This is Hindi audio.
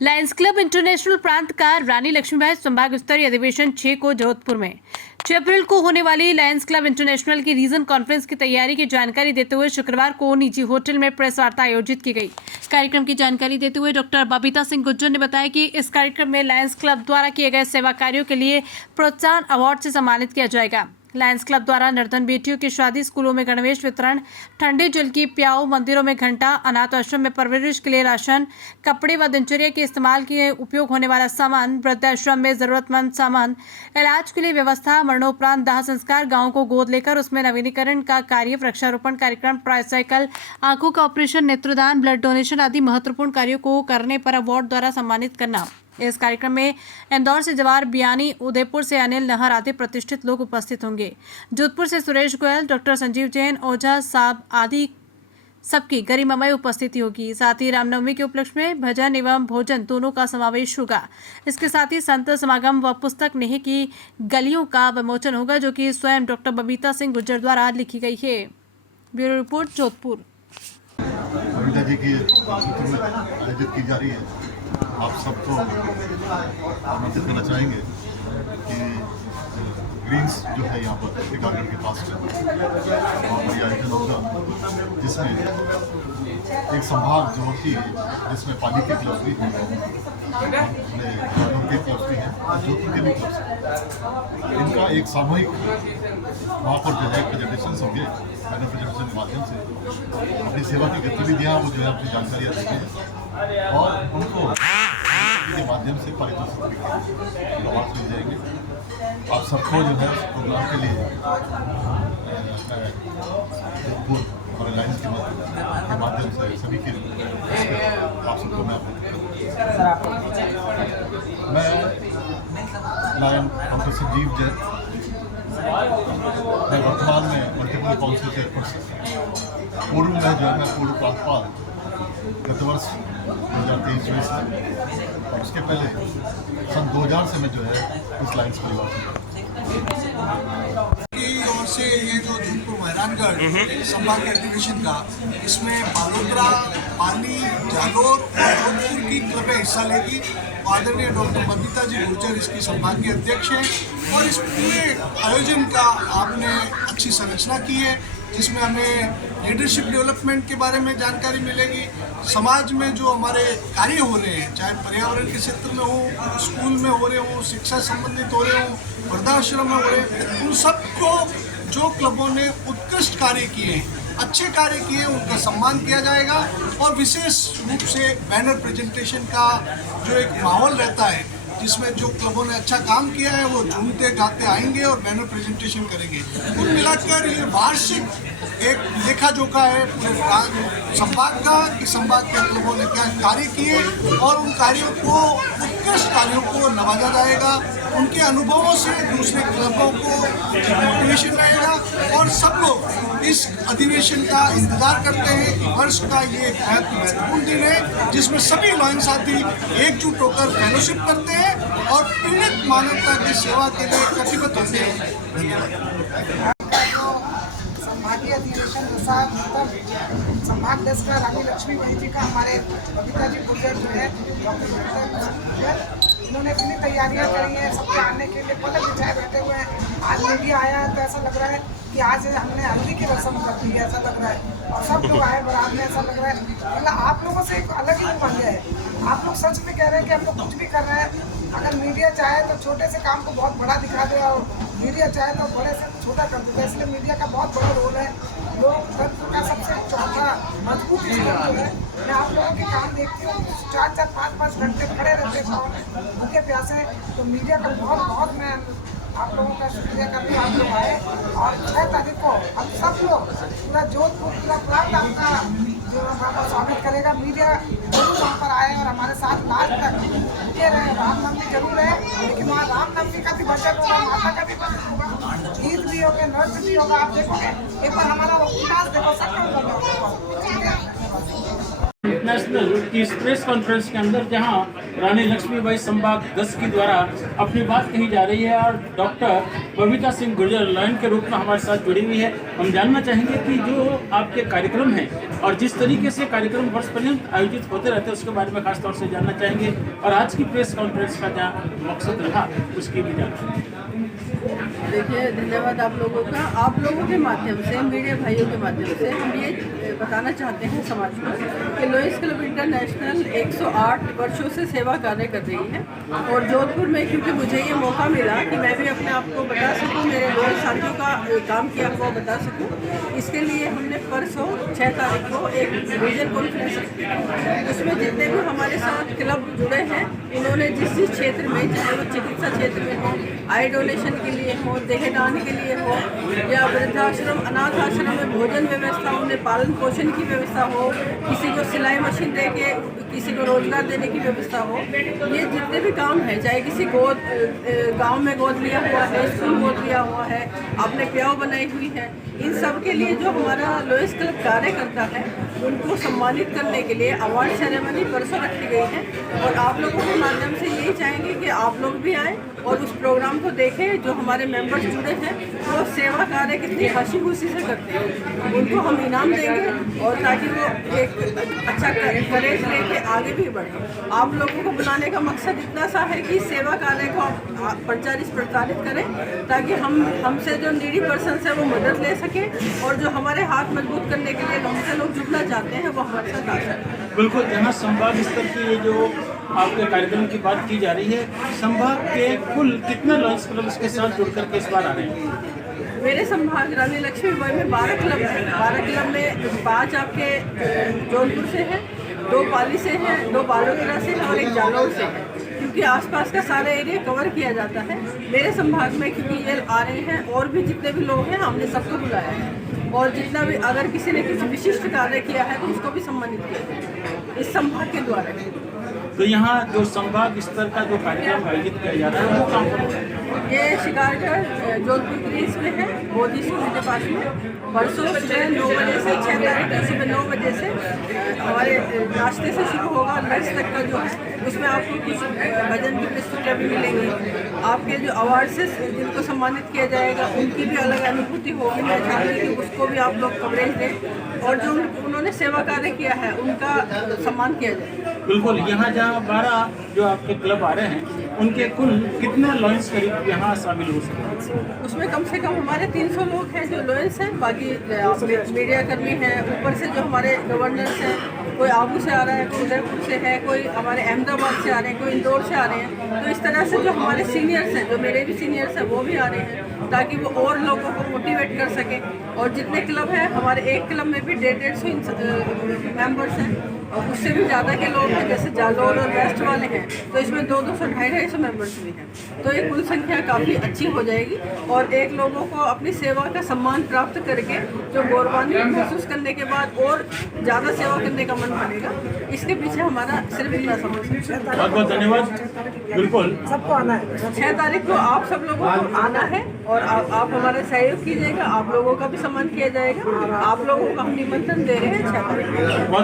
लायंस क्लब इंटरनेशनल प्रांत का रानी लक्ष्मीबाई संभाग स्तरीय अधिवेशन 6 को जोधपुर में 6 अप्रैल को होने वाली लायंस क्लब इंटरनेशनल की रीजन कॉन्फ्रेंस की तैयारी की जानकारी देते हुए शुक्रवार को निजी होटल में प्रेस वार्ता आयोजित की गई। कार्यक्रम की जानकारी देते हुए डॉक्टर बबीता सिंह गुज्जर ने बताया कि इस कार्यक्रम में लायंस क्लब द्वारा किए गए सेवा कार्यों के लिए प्रोत्साहन अवार्ड से सम्मानित किया जाएगा। लायंस क्लब द्वारा निर्धन बेटियों की शादी, स्कूलों में गणवेश वितरण, ठंडे जल की प्याऊ, मंदिरों में घंटा, अनाथ आश्रम में परवरिश के लिए राशन, कपड़े व दिनचर्या के इस्तेमाल के उपयोग होने वाला सामान, वृद्धाश्रम में जरूरतमंद सामान, इलाज के लिए व्यवस्था, मरणोपरांत दाह संस्कार, गांवों को गोद लेकर उसमें नवीनीकरण का कार्य, वृक्षारोपण कार्यक्रम, ट्राईसाइकिल, आंखों का ऑपरेशन, नेत्रदान, ब्लड डोनेशन आदि महत्वपूर्ण कार्यों को करने पर अवार्ड द्वारा सम्मानित करना। इस कार्यक्रम में इंदौर से जवाहर बियानी, उदयपुर से अनिल नहर आदि प्रतिष्ठित लोग उपस्थित होंगे। जोधपुर से सुरेश गोयल, डॉक्टर संजीव जैन, ओझा साहब आदि सबकी गरिमामय उपस्थिति होगी। साथ ही रामनवमी के उपलक्ष्य में भजन एवं भोजन दोनों का समावेश होगा। इसके साथ ही संत समागम व पुस्तक नेह की गलियों का विमोचन होगा, जो कि स्वयं डॉक्टर बबीता सिंह गुज्जर द्वारा लिखी गई है। Bureau report, Jodhpur. बबीता जी की आयोजित की जा रही है। आप सबको आमंत्रित करना चाहेंगे कि ग्रीन्स जो है यहाँ पर गार्डन के पास में वहाँ पर आयोजन होगा, जिसमें एक संभाग जो होती है जिसमें पानी के क्लब भी हैं, के क्लब भी हैं और जोधपुर के भी क्लब्स हैं। इनका एक सामूहिक वहाँ पर जो है प्रेजेंटेशन होंगे, बैनर प्रेजेंटेशन के माध्यम से अपनी सेवा की गतिविधियाँ वो जो है अपनी जानकारियाँ देते हैं और उनको के माध्यम से पारितोषिक अवार्ड मिल जाएंगे। आप सबको जो है प्रोग्राम के लिए जोधपुर और लायंस के माध्यम से सभी के आप सबको मैं लायन डॉक्टर संजीव जैन, मैं वर्तमान में मल्टीपल काउंसिल चेयरपर्सन, पूर्व में जो है मैं पूर्व प्रांतपाल गत वर्ष 2023 से और उसके पहले सन 2000 से मैं जो है इस लायंस परिवार की ओर से ये जो जोधपुर मैदानगढ़ संभाग के अधिवेशन का, इसमें बालोतरा, पाली, जालोर और जोधपुर की क्लबें हिस्सा लेगी। आदरणीय डॉक्टर बबीता जी गुर्जर इसकी संभाग के अध्यक्ष हैं और इस पूरे आयोजन का आपने अच्छी संरचना की है, जिसमें हमें लीडरशिप डेवलपमेंट के बारे में जानकारी मिलेगी। समाज में जो हमारे कार्य हो रहे हैं, चाहे पर्यावरण के क्षेत्र में हो, स्कूल में हो रहे हो, शिक्षा संबंधित हो रहे हो, वृद्धाश्रम में हो रहे हैं, उन सबको जो क्लबों ने उत्कृष्ट कार्य किए, अच्छे कार्य किए, उनका सम्मान किया जाएगा। और विशेष रूप से बैनर प्रेजेंटेशन का जो एक माहौल रहता है, जिसमें जो क्लबों ने अच्छा काम किया है वो झूमते गाते आएंगे और बैनर प्रेजेंटेशन करेंगे। कुल मिलाकर ये वार्षिक एक लेखा जोखा है पूरे संभाग का कि संभाग के क्लबों ने क्या कार्य किए और उन कार्यों को, उत्कृष्ट कार्यों को नवाजा जाएगा। उनके अनुभवों से दूसरे क्लबों को मोटिवेशन रहेगा और सब लोग इस अधिवेशन का इंतजार करते हैं कि वर्ष का ये बहुत महत्वपूर्ण दिन है, जिसमें सभी लायंस साथी एकजुट होकर फेलोशिप करते हैं और पीड़ित मानवता की सेवा के लिए कटिबद्ध होते हैं। धन्यवाद। संभागीय अधिवेशन संभाग 10 का रानी लक्ष्मीबाई जी का हमारे बबीता जी गुर्जर जो है, डॉक्टर बबीता गुर्जर, इन्होंने इतनी तैयारियां करी हैं सबके आने के लिए, पलक बिछाए बैठे हुए हैं। आज मीडिया आया तो ऐसा लग रहा है कि आज हमने हल्दी की रस्म कर दी है, ऐसा लग रहा है। और सब लोग आए बारात में, ऐसा लग रहा है मतलब आप लोगों से एक अलग ही उमंग है। आप लोग सच में कह रहे हैं कि हम लोग कुछ भी कर रहे हैं। अगर मीडिया चाहे तो छोटे से काम को बहुत बड़ा दिखा दे और मीडिया चाहे तो बड़े से छोटा कर देता है, इसलिए मीडिया का बहुत बड़ा रोल है। लोकतंत्र का सबसे चौथा मजबूत स्तंभ है। मैं आप लोगों के काम देखती हूँ, 4-4, 5-5 घंटे खड़े रहते हैं भूखे प्यासे, तो मीडिया का बहुत मैं आप लोगों का शुक्रिया करती हूँ। आप लोग आए और 6 तारीख को हम सब लोग पूरा जोधपुर, पूरा प्रांत आपका जो हमारा स्वागत करेगा। मीडिया जरूर वहाँ पर आए और हमारे साथ लास्ट तक ये रहे। रामनवमी जरूर है, लेकिन वहाँ रामनवमी का भी भजन होगा, माता का भी भजन होगा, गीत भी होगा, नृत्य भी होगा। आप देखोगे एक बार हमारा उल्लास देखो, सब लोग। इंटरनेशनल की इस प्रेस कॉन्फ्रेंस के अंदर जहां रानी लक्ष्मीबाई संभाग 10 की द्वारा अपनी बात कही जा रही है और डॉक्टर बबीता सिंह गुर्जर लाइन के रूप में हमारे साथ जुड़ी हुई है। हम जानना चाहेंगे कि जो आपके कार्यक्रम हैं और जिस तरीके से कार्यक्रम वर्ष पर्यंत आयोजित होते रहते हैं उसके बारे में खास तौर से जानना चाहेंगे और आज की प्रेस कॉन्फ्रेंस का क्या मकसद रहा उसकी भी जानकारी। देखिए, धन्यवाद आप लोगों का। आप लोगों के माध्यम से, मीडिया भाइयों के माध्यम से हम ये बताना चाहते हैं समाज को कि लॉयंस क्लब इंटरनेशनल 108 वर्षों से सेवा कार्य कर रही है और जोधपुर में क्योंकि मुझे ये मौका मिला कि मैं भी अपने आप को बता सकूं, मेरे लॉयल साथियों का काम किया हुआ बता सकूं, इसके लिए हमने परसों 6 तारीख को एक विजन कॉन्फ्रेंस रखी। उसमें जितने भी हमारे साथ क्लब जुड़े हैं उन्होंने जिस जिस क्षेत्र में, चाहे वो चिकित्सा क्षेत्र में हो, आई डोनेशन के लिए हो, देहदान के लिए हो या वृद्धाश्रम अनाथ आश्रम में भोजन व्यवस्था, उन्हें पालन पोषण की व्यवस्था हो, किसी को सिलाई मशीन दे के किसी को रोजगार देने की व्यवस्था हो, ये जितने भी काम है, चाहे किसी गोद गांव में गोद लिया हुआ है, स्कूल गोद लिया हुआ है, आपने प्याव बनाई हुई है, इन सब के लिए जो हमारा लॉयंस क्लब कार्य करता है उनको सम्मानित करने के लिए अवार्ड सेरेमनी परसों रखी गई है और आप लोगों के माध्यम से यही चाहेंगे कि आप लोग भी आएँ और उस प्रोग्राम को देखें। जो हमारे मेंबर्स जुड़े हैं वो सेवा कार्य कितनी हंसी खुशी से करते हैं, उनको हम इनाम देंगे और ताकि वो एक अच्छा करेज लेके आगे भी बढ़े। आप लोगों को बुलाने का मकसद इतना सा है कि सेवा कार्य को आप प्रचारित करें ताकि हमसे जो नीडी पर्सन है वो मदद ले सके और जो हमारे हाथ मजबूत करने के लिए हमसे लोग जुड़ना चाहते हैं वो हमारे साथ आ सकें। बिल्कुल, जहाँ संभाग स्तर की ये जो आपके कार्यक्रम की बात की जा रही है, संभाग के कुल कितने लॉयंस क्लब इसके साथ जुड़ करके इस बार आ रहे हैं? मेरे संभाग रानी लक्ष्मीबाई में 12 क्लब हैं। 12 क्लब में 5 आपके जौनपुर से हैं, 2 पाली से हैं, 2 बालोतरा से हैं और 1 जालौर से है, क्योंकि आसपास का सारा एरिया कवर किया जाता है। मेरे संभाग में क्योंकि ये आ रहे हैं और भी जितने भी लोग हैं हमने सबको बुलाया है और जितना भी अगर किसी ने किसी विशिष्ट कार्य किया है तो उसको भी सम्मानित किया है इस संभाग के द्वारा। तो यहाँ जो संभाग स्तर का जो कार्यक्रम आयोजित किया जा रहा है वो कहाँ पर है? ये शिकारगढ़ जोधपुर ग्रीन्स में है, मोदी स्कूल के पास में। परसों सुबह 9 बजे से 6 तारीख की सुबह 9 बजे से हमारे नाश्ते से शुरू होगा लंच तक का जो है उसमें आपको कुछ भजन की प्रस्तुतियाँ भी मिलेंगी। आपके जो अवार्ड से जिनको सम्मानित किया जाएगा उनकी भी अलग अनुभूति होगी। मैं चाहती हूँ कि उसको भी आप लोग कवरेज दें और जो उन्होंने सेवा कार्य किया है उनका सम्मान किया जाए। बिल्कुल, यहाँ जहाँ 12 जो आपके क्लब आ रहे हैं उनके कुल कितने लॉयंस करीब यहाँ शामिल हो सकते हैं? उसमें कम से कम हमारे 300 लोग हैं जो लॉयंस हैं, बाकी मीडिया कर्मी हैं, ऊपर से जो हमारे गवर्नर्स हैं, कोई आबू से आ रहा है, कोई उदयपुर से है, कोई हमारे अहमदाबाद से आ रहे हैं, कोई इंदौर से आ रहे हैं। तो इस तरह से जो हमारे सीनियर्स हैं, जो मेरे भी सीनियर्स हैं वो भी आ रहे हैं ताकि वो और लोगों को मोटिवेट कर सकें। और जितने क्लब हैं हमारे एक क्लब में भी 150 मेंबर्स हैं और उससे भी ज़्यादा के लोग हैं, जैसे जालौर और वेस्ट वाले हैं तो इसमें 200 250 मेंबर्स भी हैं। तो ये कुल संख्या काफ़ी अच्छी हो जाएगी और एक लोगों को अपनी सेवा का सम्मान प्राप्त करके जो गौरवान्वित महसूस करने के बाद और ज़्यादा सेवा करने का मन बनेगा। इसके पीछे हमारा सिर्फ इतना समझ है। बहुत बहुत धन्यवाद। बिल्कुल, सबको आना है। 6 तारीख को आप सब लोगों को आना है और आप हमारा सहयोग कीजिएगा, आप लोगों का भी सम्मान किया जाएगा। आप लोगों को हम निमंत्रण दे रहे हैं 6 तारीख को।